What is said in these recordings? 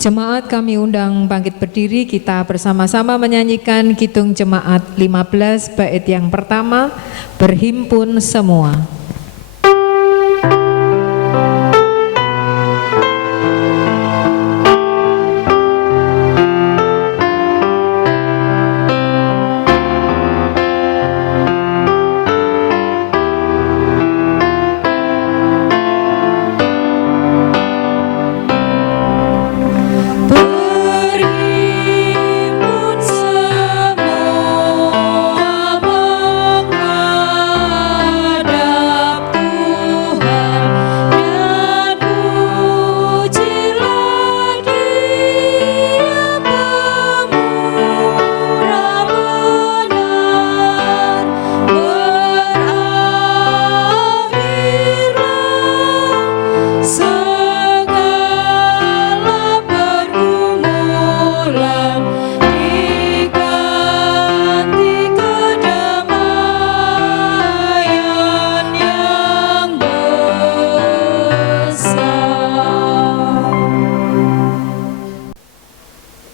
Jemaat kami undang bangkit berdiri, kita bersama-sama menyanyikan Kidung Jemaat 15 bait yang pertama, Berhimpun Semua.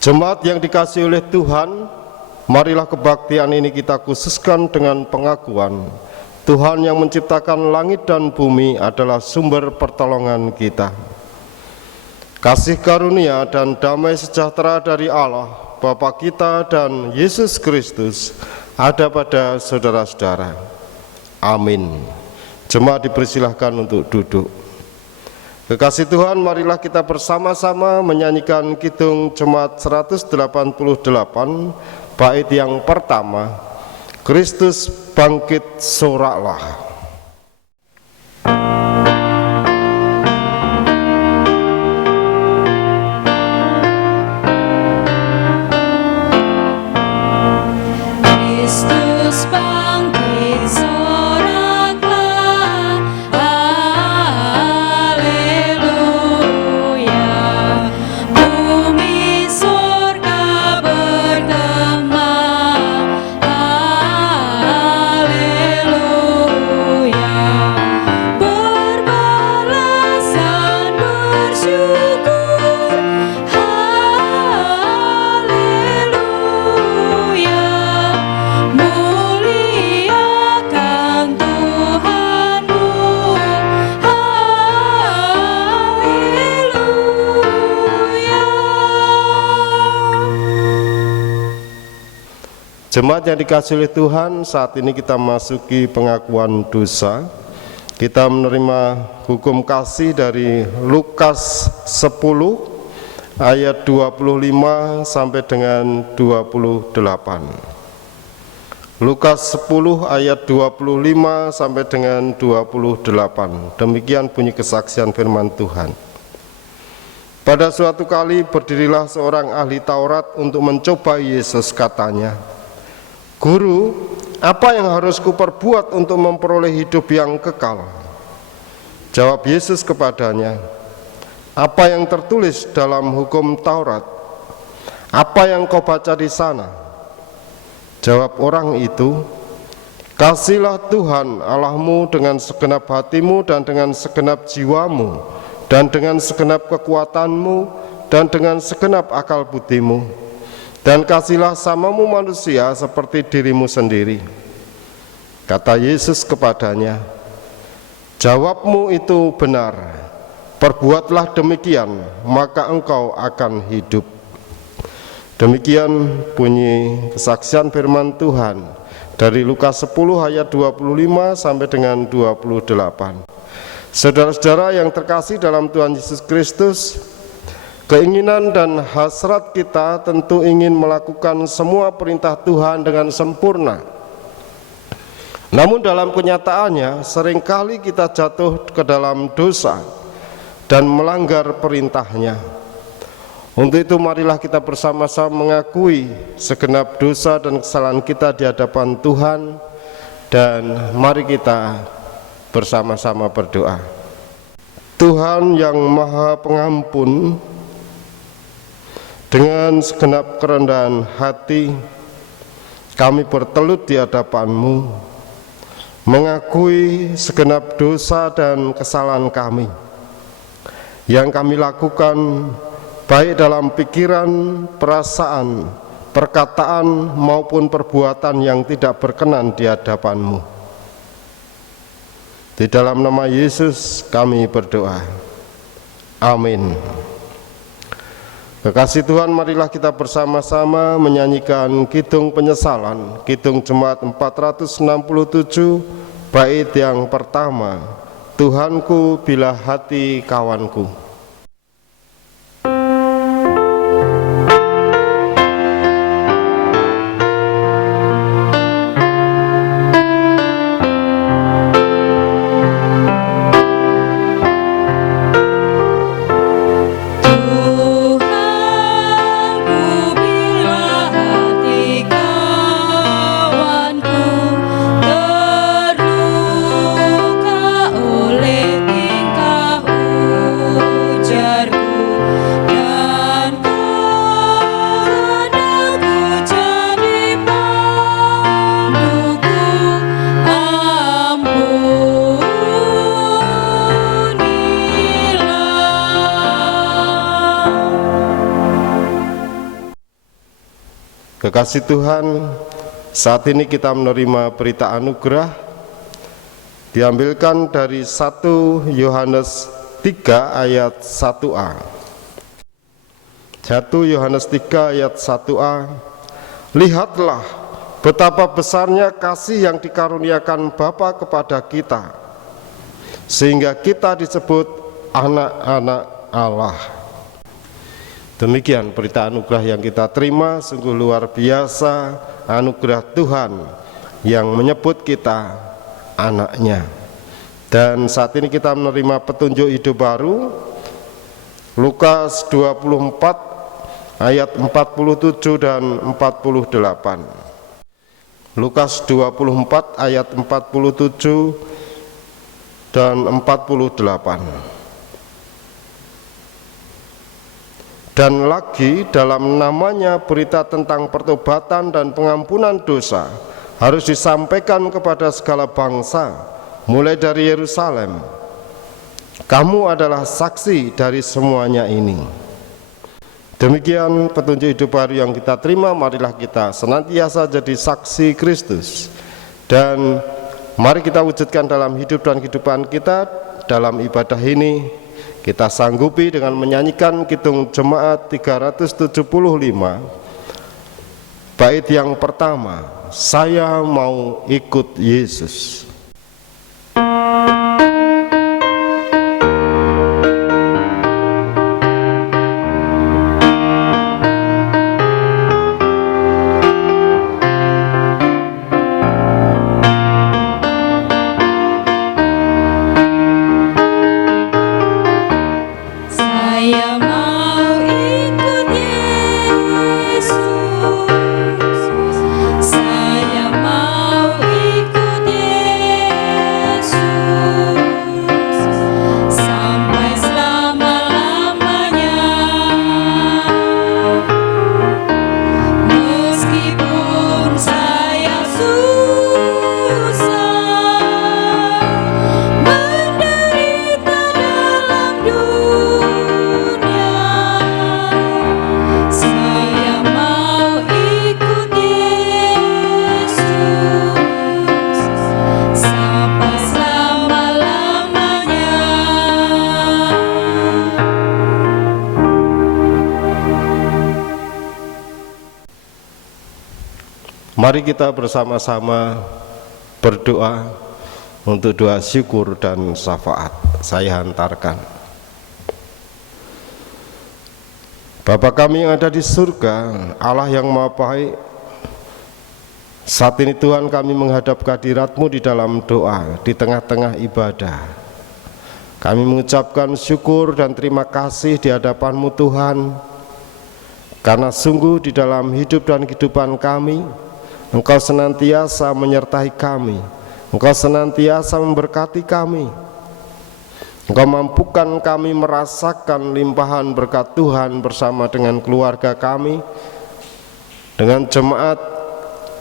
Jemaat yang dikasihi oleh Tuhan, marilah kebaktian ini kita khususkan dengan pengakuan Tuhan yang menciptakan langit dan bumi adalah sumber pertolongan kita. Kasih karunia dan damai sejahtera dari Allah, Bapa kita dan Yesus Kristus ada pada saudara-saudara. Amin. Jemaat dipersilahkan untuk duduk. Kekasih Tuhan, marilah kita bersama-sama menyanyikan Kidung Jemaat 188 bait yang pertama, Kristus bangkit soraklah. Jemaat yang dikasihi oleh Tuhan, saat ini kita masuki pengakuan dosa. Kita menerima hukum kasih dari Lukas 10 ayat 25 sampai dengan 28. Lukas 10 ayat 25 sampai dengan 28. Demikian bunyi kesaksian firman Tuhan. Pada suatu kali berdirilah seorang ahli Taurat untuk mencoba Yesus, katanya, "Guru, apa yang harus kuperbuat untuk memperoleh hidup yang kekal?" Jawab Yesus kepadanya, "Apa yang tertulis dalam hukum Taurat? Apa yang kau baca di sana?" Jawab orang itu, "Kasihilah Tuhan Allahmu dengan segenap hatimu dan dengan segenap jiwamu dan dengan segenap kekuatanmu dan dengan segenap akal budimu. Dan kasihilah samamu manusia seperti dirimu sendiri." Kata Yesus kepadanya, "Jawabmu itu benar, perbuatlah demikian, maka engkau akan hidup." Demikian bunyi kesaksian firman Tuhan dari Lukas 10 ayat 25 sampai dengan 28. Saudara-saudara yang terkasih dalam Tuhan Yesus Kristus, keinginan dan hasrat kita tentu ingin melakukan semua perintah Tuhan dengan sempurna. Namun dalam kenyataannya seringkali kita jatuh ke dalam dosa dan melanggar perintahnya. Untuk itu marilah kita bersama-sama mengakui segenap dosa dan kesalahan kita di hadapan Tuhan, dan mari kita bersama-sama berdoa. Tuhan yang Maha Pengampun, dengan segenap kerendahan hati kami bertelut di hadapan-Mu, mengakui segenap dosa dan kesalahan kami yang kami lakukan, baik dalam pikiran, perasaan, perkataan maupun perbuatan yang tidak berkenan di hadapan-Mu. Di dalam nama Yesus kami berdoa. Amin. Kekasih Tuhan, marilah kita bersama-sama menyanyikan Kidung Penyesalan, Kidung Jemaat 467, bait yang pertama, Tuhanku bila hati kawanku. Kekasih Tuhan, saat ini kita menerima berita anugerah diambilkan dari 1 Yohanes 3 ayat 1a. 1 Yohanes 3 ayat 1a, lihatlah betapa besarnya kasih yang dikaruniakan Bapa kepada kita, sehingga kita disebut anak-anak Allah. Demikian berita anugerah yang kita terima, sungguh luar biasa anugerah Tuhan yang menyebut kita anaknya. Dan saat ini kita menerima petunjuk hidup baru, Lukas 24 ayat 47 dan 48. Lukas 24 ayat 47 dan 48. Dan lagi dalam namanya berita tentang pertobatan dan pengampunan dosa harus disampaikan kepada segala bangsa, mulai dari Yerusalem. Kamu adalah saksi dari semuanya ini. Demikian petunjuk hidup baru yang kita terima, marilah kita senantiasa jadi saksi Kristus. Dan mari kita wujudkan dalam hidup dan kehidupan kita dalam ibadah ini. Kita sanggupi dengan menyanyikan Kidung Jemaat 375, bait yang pertama, saya mau ikut Yesus. Saya mau ikut Yesus. Mari kita bersama-sama berdoa untuk doa syukur dan syafaat. Saya hantarkan. Bapa kami yang ada di surga, Allah yang Maha Baik, saat ini Tuhan kami menghadap kehadirat-Mu di dalam doa, di tengah-tengah ibadah. Kami mengucapkan syukur dan terima kasih di hadapan-Mu Tuhan, karena sungguh di dalam hidup dan kehidupan kami, Engkau senantiasa menyertai kami, Engkau senantiasa memberkati kami. Engkau mampukan kami merasakan limpahan berkat Tuhan bersama dengan keluarga kami, dengan jemaat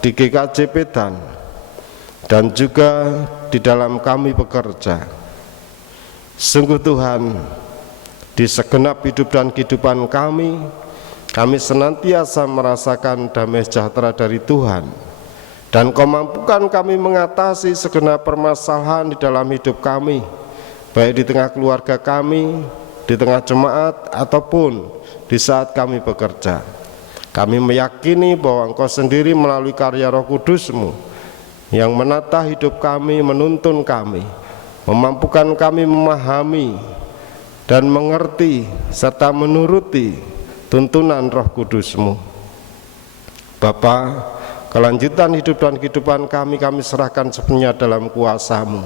di GKJ Pedan, dan juga di dalam kami bekerja. Sungguh Tuhan, di segenap hidup dan kehidupan kami senantiasa merasakan damai sejahtera dari Tuhan, dan Kau mampukan kami mengatasi segenap permasalahan di dalam hidup kami, baik di tengah keluarga kami, di tengah jemaat, ataupun di saat kami bekerja. Kami meyakini bahwa Engkau sendiri melalui karya Roh Kudus-Mu yang menata hidup kami, menuntun kami, memampukan kami memahami dan mengerti serta menuruti tuntunan Roh Kudus-Mu. Bapa, kelanjutan hidup dan kehidupan kami serahkan sepenuhnya dalam kuasa-Mu.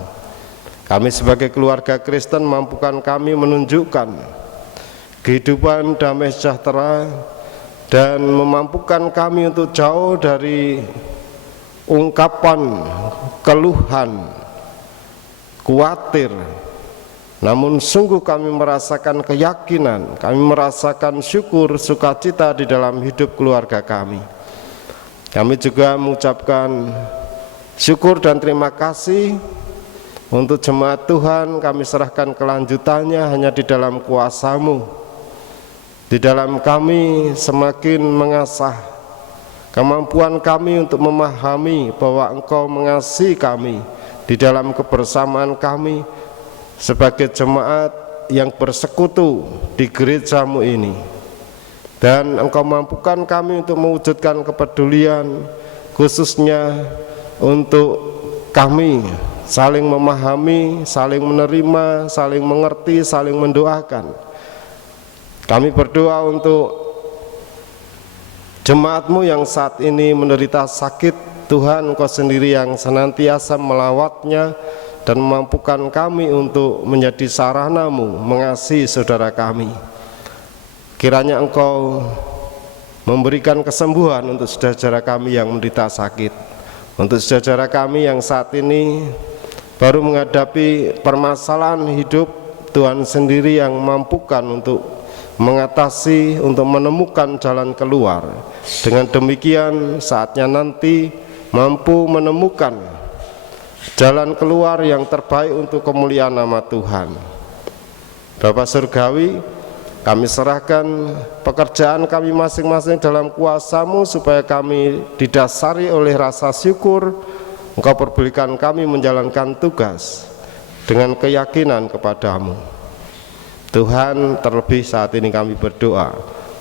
Kami sebagai keluarga Kristen mampukan kami menunjukkan kehidupan damai sejahtera dan memampukan kami untuk jauh dari ungkapan keluhan, khawatir, namun sungguh kami merasakan keyakinan, kami merasakan syukur, sukacita di dalam hidup keluarga kami. Kami juga mengucapkan syukur dan terima kasih untuk jemaat Tuhan. Kami serahkan kelanjutannya hanya di dalam kuasa-Mu. Di dalam kami semakin mengasah kemampuan kami untuk memahami bahwa Engkau mengasihi kami di dalam kebersamaan kami sebagai jemaat yang bersekutu di gereja-Mu ini. Dan Engkau mampukan kami untuk mewujudkan kepedulian, khususnya untuk kami saling memahami, saling menerima, saling mengerti, saling mendoakan. Kami berdoa untuk jemaat-Mu yang saat ini menderita sakit. Tuhan, Engkau sendiri yang senantiasa melawatnya dan memampukan kami untuk menjadi sarana-Mu mengasihi saudara kami. Kiranya Engkau memberikan kesembuhan untuk saudara kami yang menderita sakit, untuk saudara kami yang saat ini baru menghadapi permasalahan hidup. Tuhan sendiri yang mampukan untuk mengatasi, untuk menemukan jalan keluar. Dengan demikian saatnya nanti mampu menemukan jalan keluar yang terbaik untuk kemuliaan nama Tuhan. Bapa Surgawi, kami serahkan pekerjaan kami masing-masing dalam kuasa-Mu, supaya kami didasari oleh rasa syukur. Engkau perbolehkan kami menjalankan tugas dengan keyakinan kepada-Mu. Tuhan, terlebih saat ini kami berdoa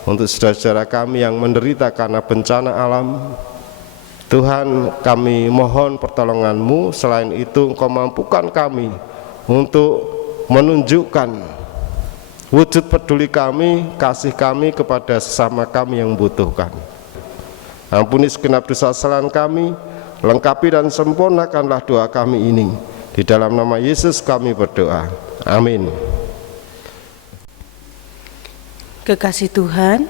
untuk saudara-saudara kami yang menderita karena bencana alam. Tuhan, kami mohon pertolongan-Mu. Selain itu, Engkau mampukan kami untuk menunjukkan wujud peduli kami, kasih kami kepada sesama kami yang membutuhkan. Ampuni segenap dosa kesalahan kami, lengkapi dan sempurnakanlah doa kami ini. Di dalam nama Yesus kami berdoa. Amin. Kekasih Tuhan,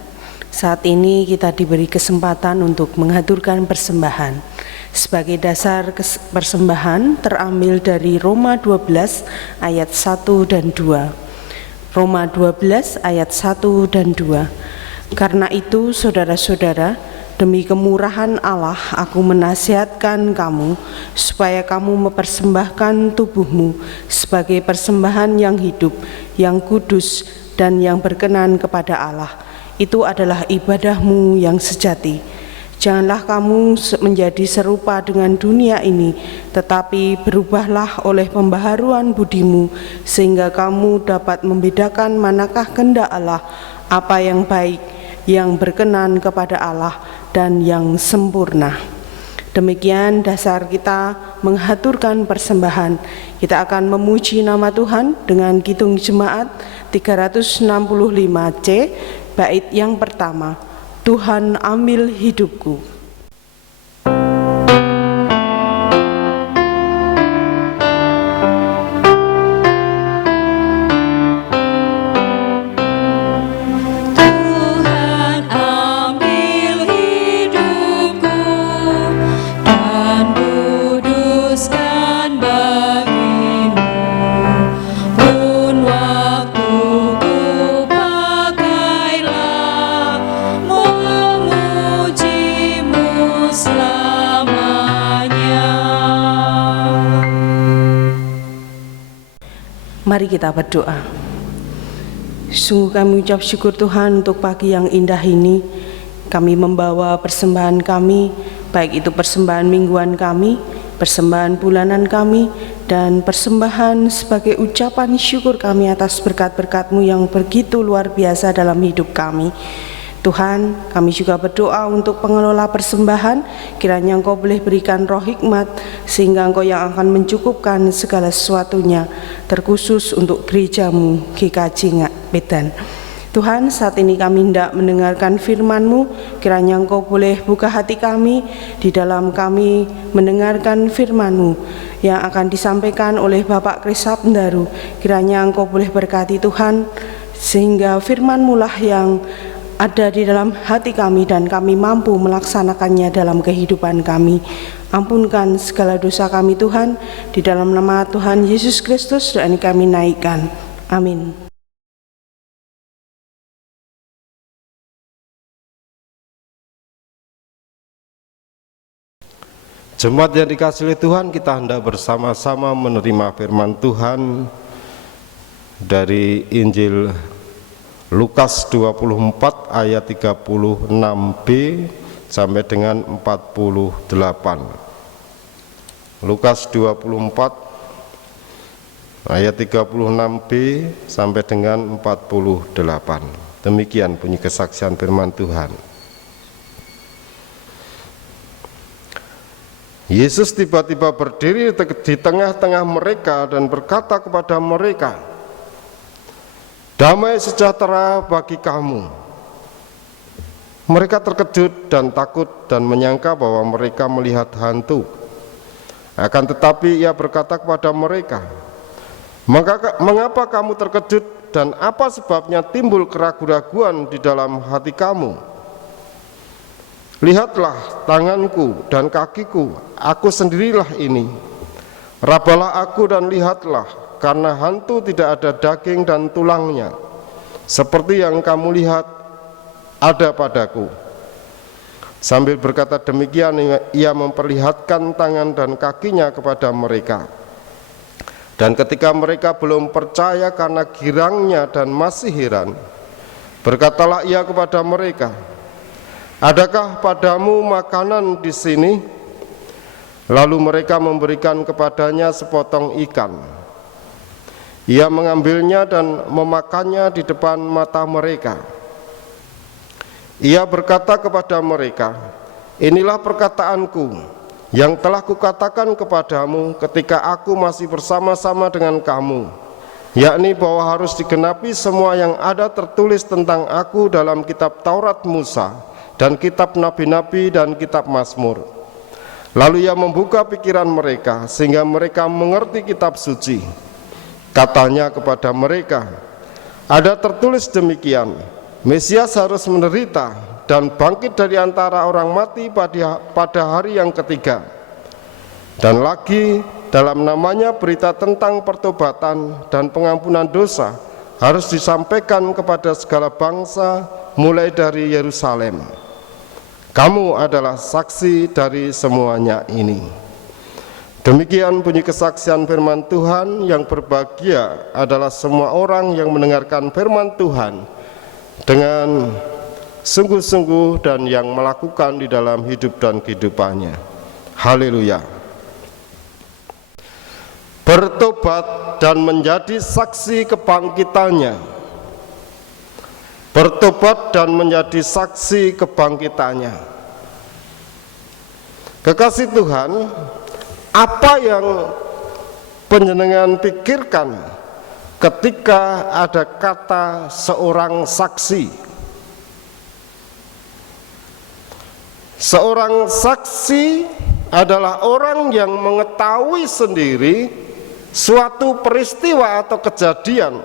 saat ini kita diberi kesempatan untuk mengaturkan persembahan. Sebagai dasar persembahan terambil dari Roma 12 ayat 1 dan 2. Roma 12 ayat 1 dan 2. Karena itu saudara-saudara, demi kemurahan Allah aku menasihatkan kamu supaya kamu mempersembahkan tubuhmu sebagai persembahan yang hidup, yang kudus, dan yang berkenan kepada Allah. Itu adalah ibadahmu yang sejati. Janganlah kamu menjadi serupa dengan dunia ini, tetapi berubahlah oleh pembaharuan budimu, sehingga kamu dapat membedakan manakah kehendak Allah, apa yang baik, yang berkenan kepada Allah, dan yang sempurna. Demikian dasar kita menghaturkan persembahan. Kita akan memuji nama Tuhan dengan Kidung Jemaat 365C, bait yang pertama, Tuhan ambil hidupku. Mari kita berdoa. Sungguh kami ucap syukur Tuhan untuk pagi yang indah ini. Kami membawa persembahan kami, baik itu persembahan mingguan kami, persembahan bulanan kami, dan persembahan sebagai ucapan syukur kami atas berkat-berkat-Mu yang begitu luar biasa dalam hidup kami. Tuhan, kami juga berdoa untuk pengelola persembahan, kiranya Engkau boleh berikan roh hikmat, sehingga Engkau yang akan mencukupkan segala sesuatunya, terkhusus untuk gereja-Mu, GKJ Medan. Tuhan, saat ini kami hendak mendengarkan firman-Mu, kiranya Engkau boleh buka hati kami, di dalam kami mendengarkan firman-Mu, yang akan disampaikan oleh Bapak Krisap Ndaru. Kiranya Engkau boleh berkati Tuhan, sehingga firman-Mu lah yang ada di dalam hati kami dan kami mampu melaksanakannya dalam kehidupan kami. Ampunkan segala dosa kami Tuhan, di dalam nama Tuhan Yesus Kristus doa ini kami naikkan. Amin. Jemaat yang dikasihi oleh Tuhan, kita hendak bersama-sama menerima firman Tuhan dari Injil Lukas 24 ayat 36b sampai dengan 48. Lukas 24 ayat 36b sampai dengan 48. Demikian bunyi kesaksian firman Tuhan. Yesus tiba-tiba berdiri di tengah-tengah mereka dan berkata kepada mereka, "Damai sejahtera bagi kamu." Mereka terkejut dan takut dan menyangka bahwa mereka melihat hantu. Akan tetapi ia berkata kepada mereka, "Mengapa kamu terkejut dan apa sebabnya timbul keraguan-raguan di dalam hati kamu? Lihatlah tanganku dan kakiku, aku sendirilah ini. Rabalah aku dan lihatlah, karena hantu tidak ada daging dan tulangnya, seperti yang kamu lihat ada padaku." Sambil berkata demikian, ia memperlihatkan tangan dan kakinya kepada mereka. Dan ketika mereka belum percaya karena girangnya dan masih heran, berkatalah ia kepada mereka, "Adakah padamu makanan di sini?" Lalu mereka memberikan kepadanya sepotong ikan. Ia mengambilnya dan memakannya di depan mata mereka. Ia berkata kepada mereka, "Inilah perkataanku yang telah kukatakan kepadamu ketika aku masih bersama-sama dengan kamu, yakni bahwa harus digenapi semua yang ada tertulis tentang aku dalam kitab Taurat Musa dan kitab Nabi-Nabi dan kitab Mazmur." Lalu ia membuka pikiran mereka sehingga mereka mengerti kitab suci. Katanya kepada mereka, "Ada tertulis demikian, Mesias harus menderita dan bangkit dari antara orang mati pada hari yang ketiga. Dan lagi dalam namanya berita tentang pertobatan dan pengampunan dosa harus disampaikan kepada segala bangsa mulai dari Yerusalem. Kamu adalah saksi dari semuanya ini." Demikian bunyi kesaksian firman Tuhan. Yang berbahagia adalah semua orang yang mendengarkan firman Tuhan dengan sungguh-sungguh dan yang melakukan di dalam hidup dan kehidupannya. Haleluya. Bertobat dan menjadi saksi kebangkitannya. Bertobat dan menjadi saksi kebangkitannya. Kekasih Tuhan, apa yang panjenengan pikirkan ketika ada kata seorang saksi? Seorang saksi adalah orang yang mengetahui sendiri suatu peristiwa atau kejadian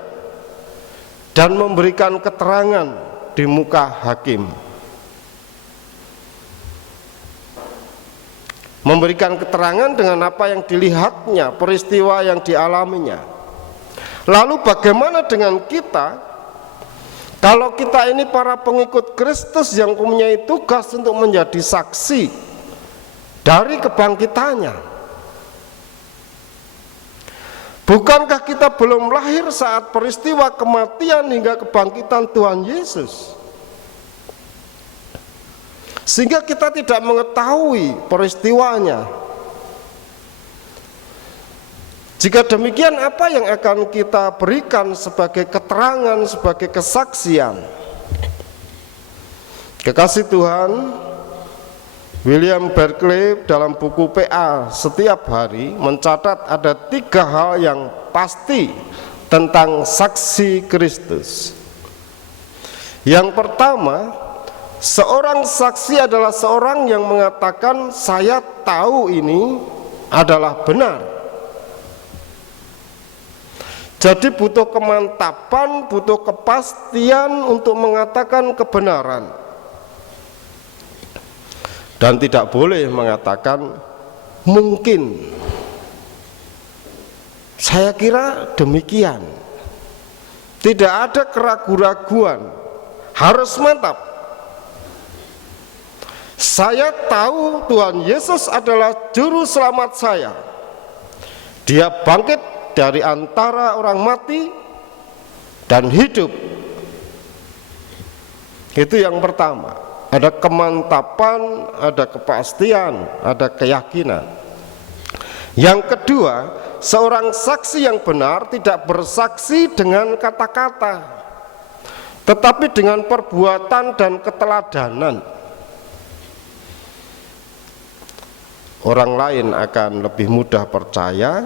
dan memberikan keterangan di muka hakim. Memberikan keterangan dengan apa yang dilihatnya, peristiwa yang dialaminya. Lalu bagaimana dengan kita? Kalau kita ini para pengikut Kristus yang mempunyai tugas untuk menjadi saksi dari kebangkitannya. Bukankah kita belum lahir saat peristiwa kematian hingga kebangkitan Tuhan Yesus? Sehingga kita tidak mengetahui peristiwanya. Jika demikian, apa yang akan kita berikan sebagai keterangan, sebagai kesaksian? Kekasih Tuhan, William Barclay dalam buku PA setiap hari mencatat ada 3 hal yang pasti tentang saksi Kristus. Yang pertama, seorang saksi adalah seorang yang mengatakan saya tahu ini adalah benar. Jadi butuh kemantapan, butuh kepastian untuk mengatakan kebenaran. Dan tidak boleh mengatakan mungkin. Saya kira demikian. Tidak ada keraguan-raguan, harus mantap. Saya tahu Tuhan Yesus adalah juru selamat saya. Dia bangkit dari antara orang mati dan hidup. Itu yang pertama. Ada kemantapan, ada kepastian, ada keyakinan. Yang kedua, seorang saksi yang benar tidak bersaksi dengan kata-kata, tetapi dengan perbuatan dan keteladanan. Orang lain akan lebih mudah percaya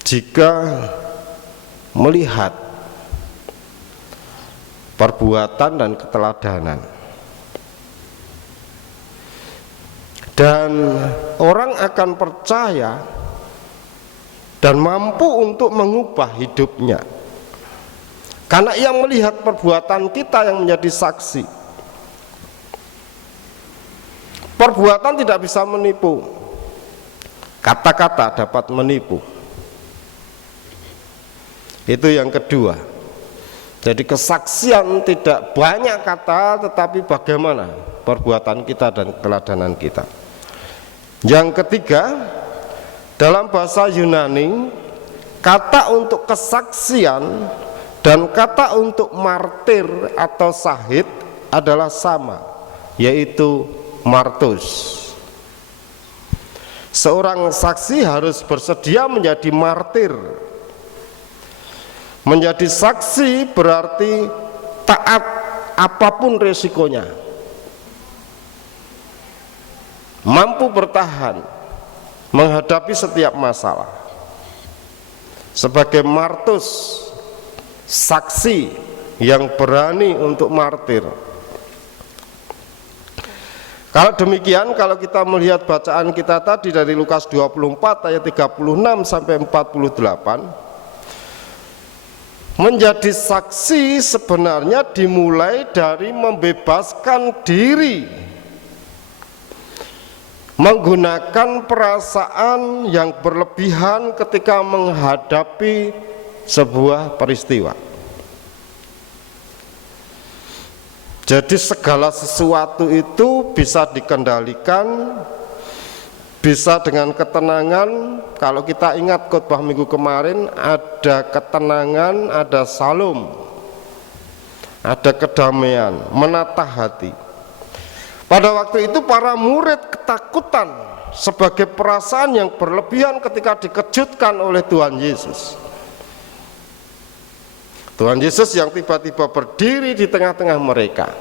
jika melihat perbuatan dan keteladanan. Dan orang akan percaya dan mampu untuk mengubah hidupnya karena ia melihat perbuatan kita yang menjadi saksi. Perbuatan tidak bisa menipu, kata-kata dapat menipu. Itu yang kedua. Jadi kesaksian tidak banyak kata, tetapi bagaimana perbuatan kita dan keteladanan kita. Yang ketiga, dalam bahasa Yunani, kata untuk kesaksian dan kata untuk martir atau syahid adalah sama, yaitu martus. Seorang saksi harus bersedia menjadi martir. Menjadi saksi berarti taat apapun resikonya, mampu bertahan menghadapi setiap masalah. Sebagai martus, saksi yang berani untuk martir. Kalau demikian, kalau kita melihat bacaan kita tadi dari Lukas 24 ayat 36 sampai 48, menjadi saksi sebenarnya dimulai dari membebaskan diri, menggunakan perasaan yang berlebihan ketika menghadapi sebuah peristiwa. Jadi segala sesuatu itu bisa dikendalikan, bisa dengan ketenangan. Kalau kita ingat khotbah minggu kemarin, ada ketenangan, ada salom, ada kedamaian, menata hati. Pada waktu itu para murid ketakutan sebagai perasaan yang berlebihan ketika dikejutkan oleh Tuhan Yesus. Tuhan Yesus yang tiba-tiba berdiri di tengah-tengah mereka.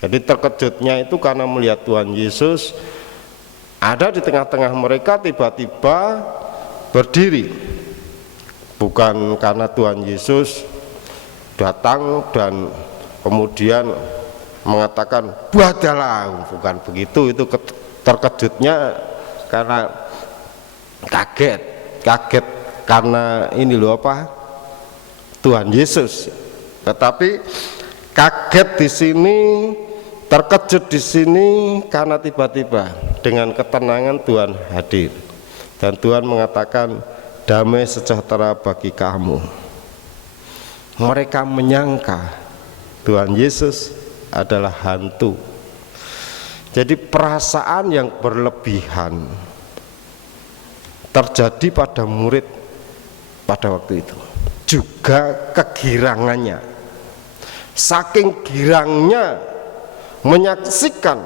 Jadi terkejutnya itu karena melihat Tuhan Yesus ada di tengah-tengah mereka, tiba-tiba berdiri. Bukan karena Tuhan Yesus datang dan kemudian mengatakan buadalah, bukan begitu. Itu terkejutnya karena kaget karena ini loh apa, Tuhan Yesus. Tetapi kaget di sini, terkejut di sini karena tiba-tiba dengan ketenangan Tuhan hadir dan Tuhan mengatakan damai sejahtera bagi kamu. Mereka menyangka Tuhan Yesus adalah hantu. Jadi perasaan yang berlebihan terjadi pada murid pada waktu itu, juga kegirangannya. Saking girangnya menyaksikan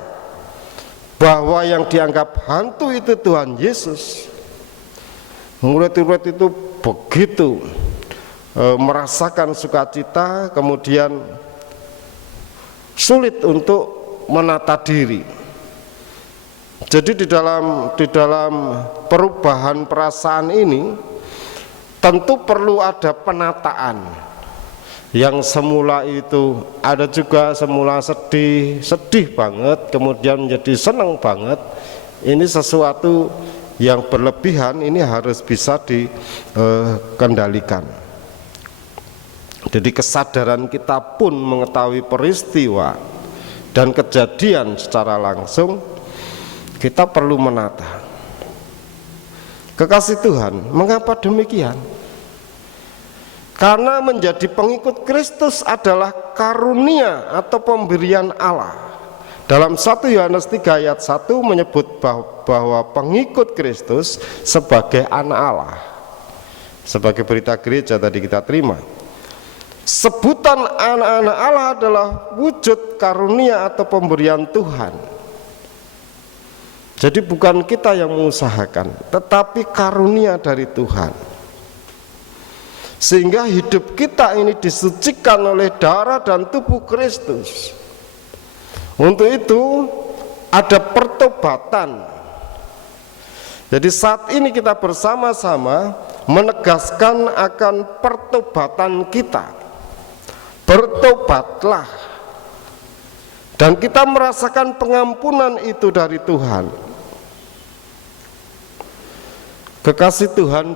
bahwa yang dianggap hantu itu Tuhan Yesus, murid-murid itu begitu merasakan sukacita, kemudian sulit untuk menata diri. Jadi di dalam perubahan perasaan ini tentu perlu ada penataan. Yang semula itu ada juga semula sedih banget, kemudian menjadi senang banget. Ini sesuatu yang berlebihan, ini harus bisa dikendalikan. Jadi kesadaran kita pun mengetahui peristiwa dan kejadian secara langsung, kita perlu menata. Kekasih Tuhan, mengapa demikian? Karena menjadi pengikut Kristus adalah karunia atau pemberian Allah. Dalam 1 Yohanes 3 ayat 1 menyebut bahwa pengikut Kristus sebagai anak Allah. Sebagai berita gereja tadi kita terima. Sebutan anak-anak Allah adalah wujud karunia atau pemberian Tuhan. Jadi bukan kita yang mengusahakan, tetapi karunia dari Tuhan. Sehingga hidup kita ini disucikan oleh darah dan tubuh Kristus. Untuk itu ada pertobatan. Jadi saat ini kita bersama-sama menegaskan akan pertobatan kita. Bertobatlah. Dan kita merasakan pengampunan itu dari Tuhan. Kekasih Tuhan,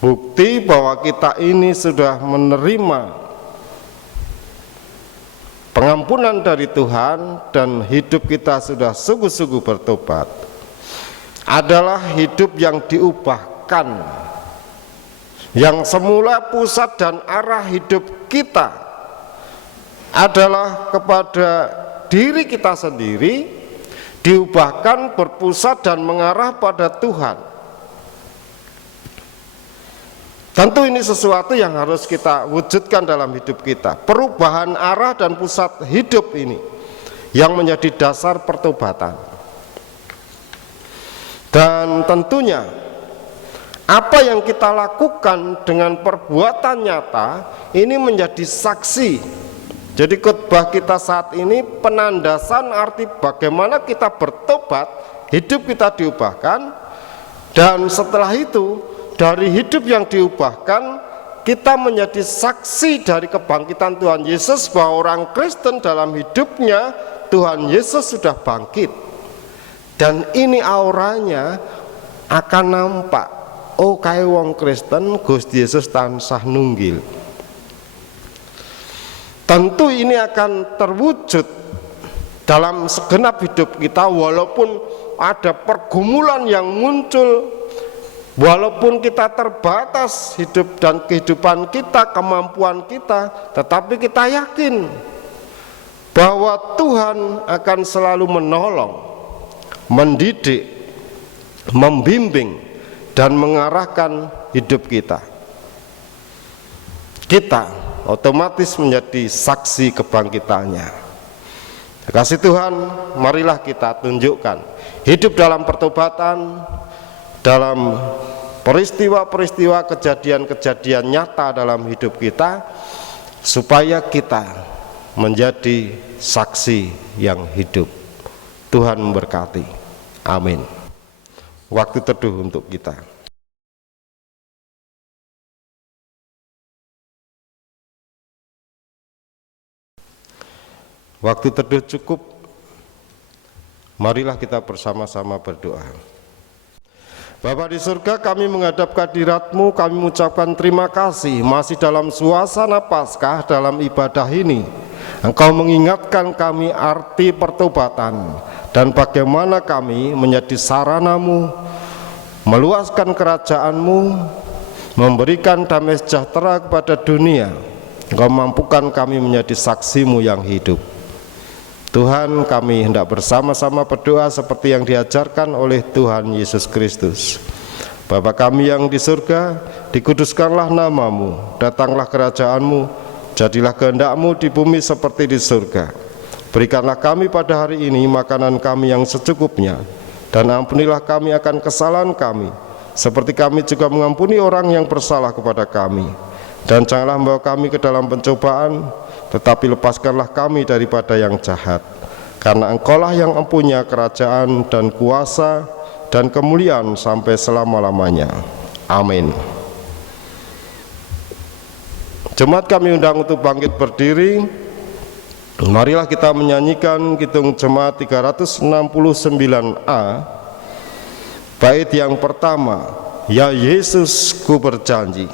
bukti bahwa kita ini sudah menerima pengampunan dari Tuhan dan hidup kita sudah sungguh-sungguh bertobat adalah hidup yang diubahkan, yang semula pusat dan arah hidup kita adalah kepada diri kita sendiri, diubahkan berpusat dan mengarah pada Tuhan. Tentu ini sesuatu yang harus kita wujudkan dalam hidup kita. Perubahan arah dan pusat hidup ini yang menjadi dasar pertobatan. Dan tentunya apa yang kita lakukan dengan perbuatan nyata ini menjadi saksi. Jadi khotbah kita saat ini penandasan arti bagaimana kita bertobat, hidup kita diubahkan, dan setelah itu dari hidup yang diubahkan kita menjadi saksi dari kebangkitan Tuhan Yesus, bahwa orang Kristen dalam hidupnya Tuhan Yesus sudah bangkit, dan ini auranya akan nampak. Oh, kayak wong Kristen Gusti Yesus tansah nunggil. Tentu ini akan terwujud dalam segenap hidup kita, walaupun ada pergumulan yang muncul, walaupun kita terbatas hidup dan kehidupan kita, kemampuan kita, tetapi kita yakin bahwa Tuhan akan selalu menolong, mendidik, membimbing, dan mengarahkan hidup kita. Kita otomatis menjadi saksi kebangkitannya. Kasih Tuhan, marilah kita tunjukkan hidup dalam pertobatan, dalam peristiwa-peristiwa, kejadian-kejadian nyata dalam hidup kita, supaya kita menjadi saksi yang hidup. Tuhan memberkati. Amin. Waktu teduh untuk kita. Waktu teduh cukup. Marilah kita bersama-sama berdoa. Bapa di surga, kami menghadap kehadirat-Mu, kami mengucapkan terima kasih masih dalam suasana Paskah dalam ibadah ini. Engkau mengingatkan kami arti pertobatan dan bagaimana kami menjadi sarana-Mu, meluaskan kerajaan-Mu, memberikan damai sejahtera kepada dunia. Engkau mampukan kami menjadi saksi-Mu yang hidup. Tuhan, kami hendak bersama-sama berdoa seperti yang diajarkan oleh Tuhan Yesus Kristus. Bapa kami yang di surga, dikuduskanlah nama-Mu, datanglah kerajaan-Mu, jadilah kehendak-Mu di bumi seperti di surga. Berikanlah kami pada hari ini makanan kami yang secukupnya, dan ampunilah kami akan kesalahan kami, seperti kami juga mengampuni orang yang bersalah kepada kami. Dan janganlah membawa kami ke dalam pencobaan, tetapi lepaskanlah kami daripada yang jahat. Karena Engkaulah yang mempunyai kerajaan dan kuasa dan kemuliaan sampai selama-lamanya. Amin. Jemaat kami undang untuk bangkit berdiri. Marilah kita menyanyikan Kidung Jemaat 369A. Bait yang pertama, Ya Yesus ku berjanji.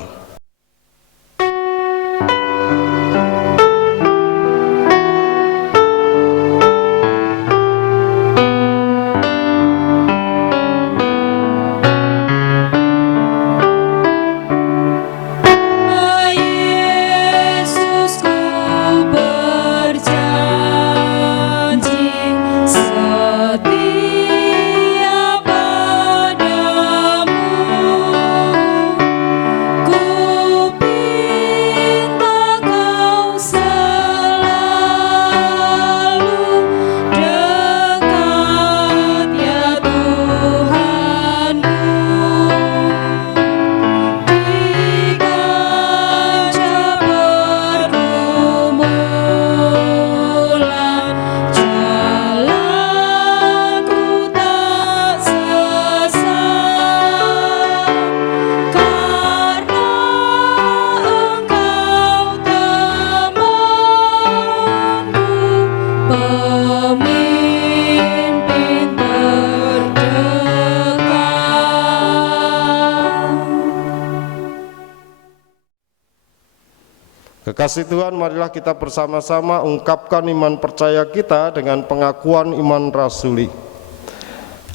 Kekasih Tuhan, marilah kita bersama-sama ungkapkan iman percaya kita dengan pengakuan iman rasuli.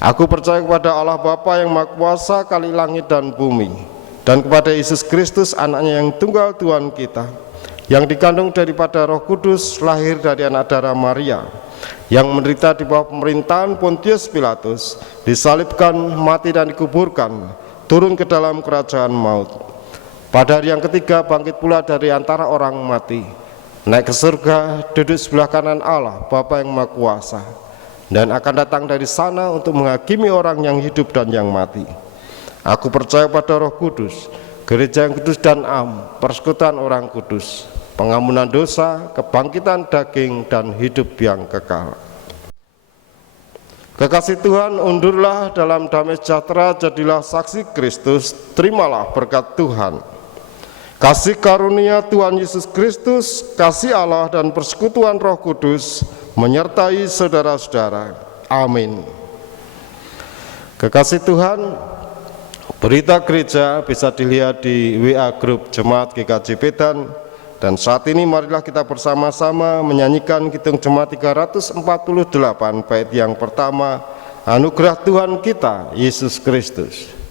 Aku percaya kepada Allah Bapa yang Maha Kuasa kali langit dan bumi, dan kepada Yesus Kristus anaknya yang tunggal Tuhan kita, yang dikandung daripada Roh Kudus, lahir dari anak darah Maria, yang menderita di bawah pemerintahan Pontius Pilatus, disalibkan, mati dan dikuburkan, turun ke dalam kerajaan maut. Pada hari yang ketiga bangkit pula dari antara orang mati, naik ke surga, duduk sebelah kanan Allah Bapa yang Maha Kuasa, dan akan datang dari sana untuk menghakimi orang yang hidup dan yang mati. Aku percaya pada Roh Kudus, gereja yang kudus dan am, persekutuan orang kudus, pengampunan dosa, kebangkitan daging, dan hidup yang kekal. Kekasih Tuhan, undurlah dalam damai sejahtera, jadilah saksi Kristus, terimalah berkat Tuhan. Kasih karunia Tuhan Yesus Kristus, kasih Allah dan persekutuan Roh Kudus menyertai saudara-saudara. Amin. Kekasih Tuhan, berita gereja bisa dilihat di WA Grup Jemaat GKJ Pedan. Dan saat ini marilah kita bersama-sama menyanyikan Kidung Jemaat 348 bait yang pertama, Anugerah Tuhan kita Yesus Kristus.